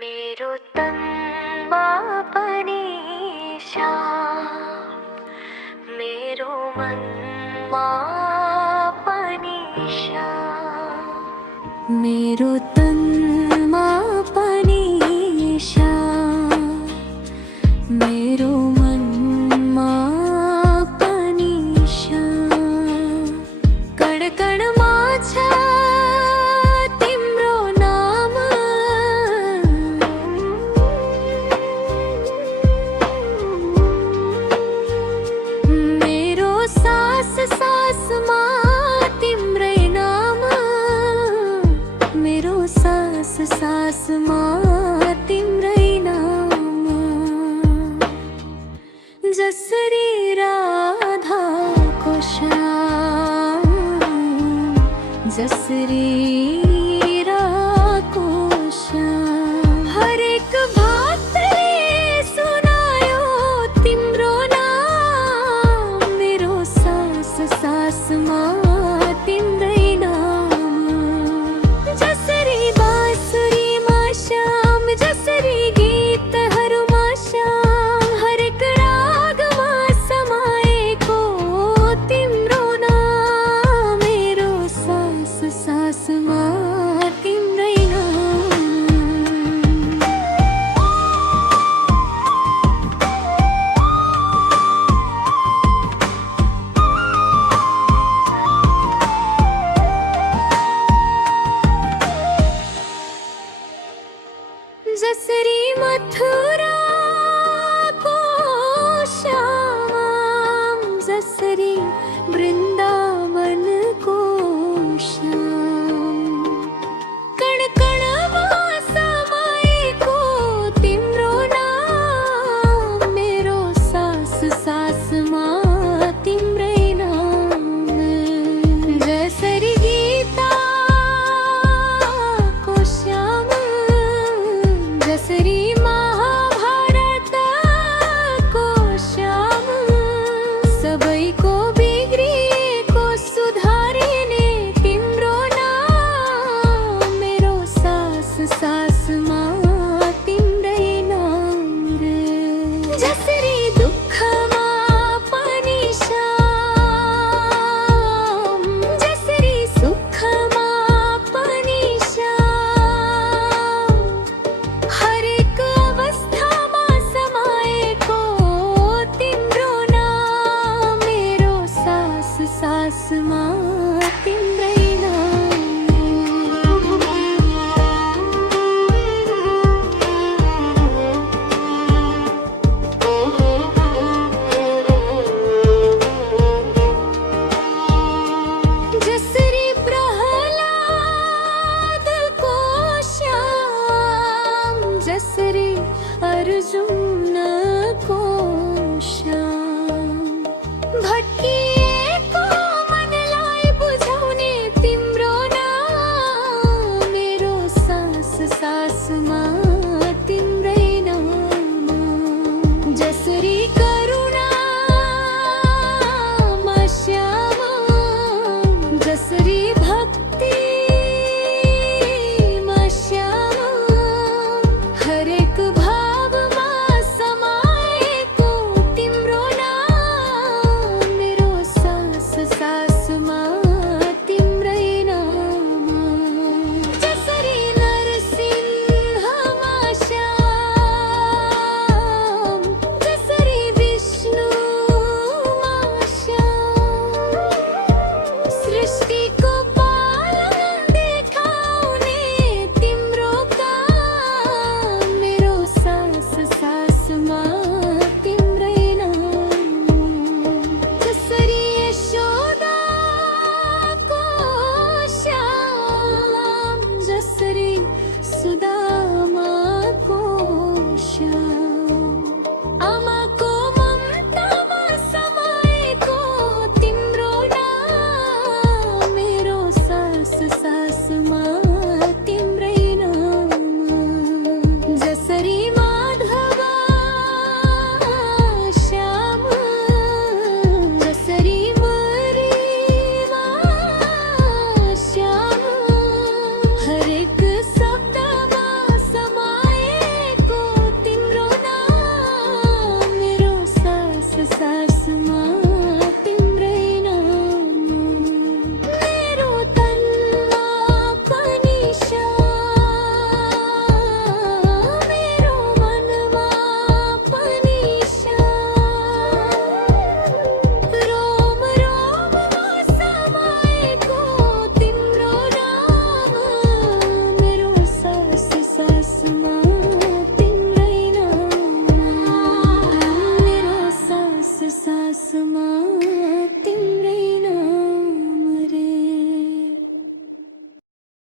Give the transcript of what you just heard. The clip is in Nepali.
मेरो तन पनि मेरो मनमा पनि मेरो तनमा पनि मेरो मनमा पनि कण कणमा छ तिम्रो नाम मेरो सास सासमा तिम्रै नाम मेरो सास सासमा तिम्रै नाम जसरी राधाको श्याम जसरी राको श्याम हरेक भातले सुनायो तिम्रो नाम मेरो सास सासमा तिम्रै नाम जसरी बाँसुरीमा श्याम जसरी गीतहरूमा श्याम हरेक रागमा समाएको तिम्रो नाम मेरो सास सासमा तिम्रै नाम जसरी मथुराको श्याम जसरी वृन्दावनको श्याम कण कणमा समाएको तिम्रो नाम मेरो सास सासमा तिम्रै नाम जसरी गीताको श्याम जसरी महाभारतको श्याम सबैको बिग्रिएको सुधारिने तिम्रो नाम मेरो सास सासमा तिम्रै नाम जसरी दुःखमा पनि श्याम जसरी सुखमा पनि श्याम हरेक अवस्थामा समाएको तिम्रो नाम मेरो सास सासमा तिम्रै जसरी प्रहलादको श्याम जसरी अर्जुनको श्याम भट्किएको मनलाई बुझाउने तिम्रो नाम मेरो सास सासमा